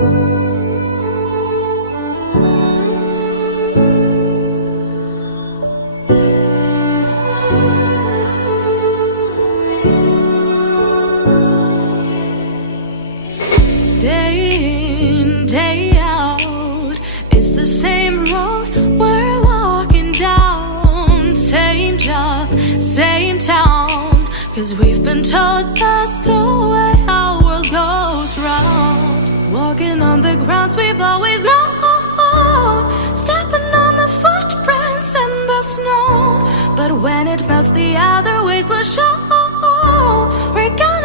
Day in, day out, it's the same road we're walking down. Same job, same town, 'cause we've been told that's the way our world goes round. Walking on the grounds we've always known, stepping on the footprints in the snow. But when it melts, the other ways will show. We're gonna